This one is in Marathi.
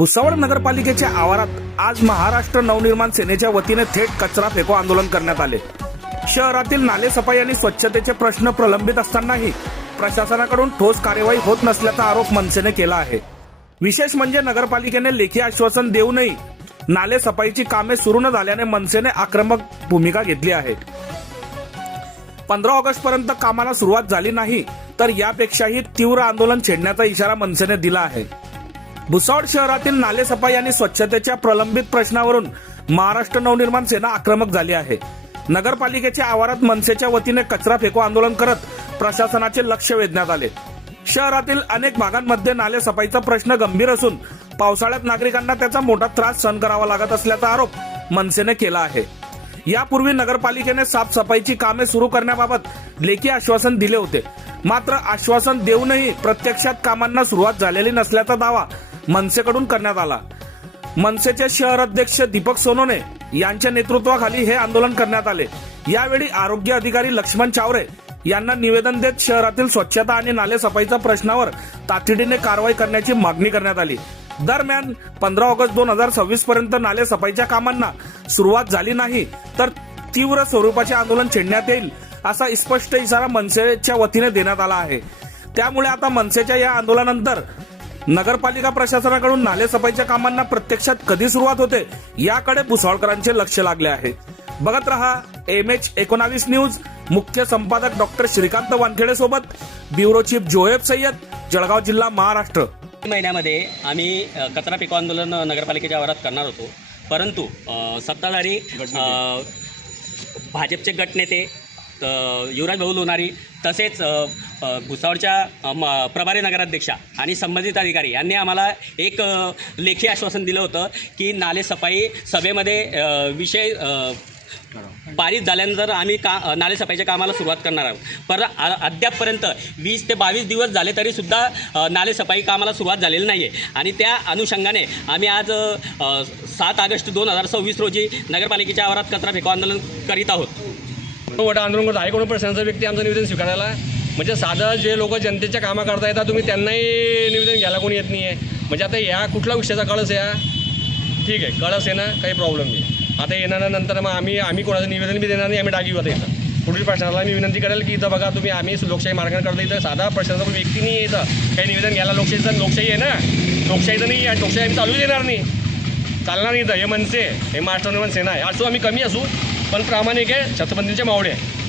भुसावळ नगरपालिकेच्या आवारात आज महाराष्ट्र नवनिर्माण सेनेच्या वतीने थेट कचरा फेको आंदोलन करण्यात आले। शहरातील नाले सफाई आणि स्वच्छतेचे प्रश्न प्रलंबित असतानाही प्रशासनाकडून ठोस कार्यवाही होत नसल्याचा आरोप मनसेने केला आहे। विशेष म्हणजे नगरपालिकेने लेखी आश्वासन देऊनही नाले सफाईची कामे सुरू न झाल्याने मनसेने आक्रमक भूमिका घेतली आहे। 15 ऑगस्ट पर्यंत कामाला सुरुवात झाली नाही तर यापेक्षाही तीव्र आंदोलन छेडण्याचा इशारा मनसेने दिला आहे। भुसावळ शहरातील नाले सफाई आणि स्वच्छतेच्या प्रलंबित प्रश्नावरून महाराष्ट्र नवनिर्माण सेना आक्रमक झाली आहे। नगरपालिकेच्या आवारात मनसेच्या वतीने कचरा फेको आंदोलन करत प्रशासनाचे लक्ष वेधण्यात आले। शहरातील अनेक भागांमध्ये नाले सफाईचा प्रश्न गंभीर असून पावसाळ्यात नागरिकांना त्याचा मोठा त्रास सहन करावा लागत असल्याचा आरोप मनसेने केला आहे। यापूर्वी नगरपालिकेने साफसफाईची कामे सुरू करण्याबाबत लेखी आश्वासन दिले होते, मात्र आश्वासन देऊनही प्रत्यक्षात कामांना सुरुवात झालेली नसल्याचा दावा मनसेकडून करण्यात आला। मनसेचे शहर अध्यक्ष दीपक सोनवणे यांच्या नेतृत्वाखाली हे आंदोलन करण्यात आले। यावेळी आरोग्य अधिकारी लक्ष्मण चावरे यांना निवेदन देत शहरातील स्वच्छता आणि नाले सफाईच्या प्रश्नावर तातडीने कारवाई करण्याची मागणी करण्यात आली। दरम्यान 15 ऑगस्ट 2026 पर्यंत नाले सफाईच्या कामांना सुरुवात झाली नाही तर तीव्र स्वरूपाचे आंदोलन छेडण्यात येईल असा स्पष्ट इशारा मनसेच्या वतीने देण्यात आला आहे। त्यामुळे आता मनसेच्या या आंदोलनानंतर नगरपालिका प्रशासनाकडून नाले सफाईच्या कामांना प्रत्यक्षात कधी सुरुवात होते याकडे भुसावळकरांचे लक्ष लागले आहे। बघत रहा MH19 न्यूज। मुख्य संपादक डॉक्टर श्रीकांत वानखेडे सोबत ब्युरो चीफ जोएब सय्यद, जळगाव जिल्हा, महाराष्ट्र। महिन्यामध्ये आम्ही कचरा फेको आंदोलन नगरपालिकेच्या आवारात करणार होतो, परंतु सत्ताधारी भाजपचे गटनेते युवराज भाऊ लोणारी तसेच भुसावळच्या प्रभारी नगराध्यक्षा आणि संबंधित अधिकारी यांनी आम्हाला एक लेखी आश्वासन दिलं होतं की नाले सफाई सभेमध्ये विषय पारित झाल्यानंतर आम्ही नाले सफाईच्या कामाला सुरुवात करणार आहोत। पर अद्यापपर्यंत 20 ते 22 दिवस झाले तरीसुद्धा नाले सफाई कामाला सुरुवात झालेली नाही आहे आणि त्या अनुषंगाने आम्ही आज 7 ऑगस्ट 2026 रोजी नगरपालिकेच्या आवारात कचरा फेको आंदोलन करीत आहोत। मोठं आंदोलन करतो आहे कोण प्रशासनाचा व्यक्ती आमचं निवेदन स्वीकारायला, म्हणजे साधं जे लोक जनतेच्या कामं करता येतात तुम्ही त्यांनाही निवेदन घ्यायला कोणी येत नाही आहे। म्हणजे आता या कुठला विषयाचा कळस या ठीक आहे, कळस आहे ना, काही प्रॉब्लेम नाही। आता येणाऱ्यानंतर मग आम्ही कोणाचं निवेदन बी देणार नाही, आम्ही डागी होता इथं पुढील प्रशासनाला मी विनंती करेल की इथं बघा तुम्ही आम्ही लोकशाही मार्गाने करतो, इथं साधा प्रशासनाचा व्यक्ती नाही आहे, इथं काही निवेदन घ्यायला लोकशाही आहे ना, लोकशाही तर नाही आहे, लोकशाही आम्ही चालू देणार नाही, चालणार नाही इथं। हे मनसे हे महाराष्ट्र नवनिर्माण सेना आहे, असो आम्ही कमी असू पण प्रामाणिक आहे, छत्रपतींचे मावळे आहे।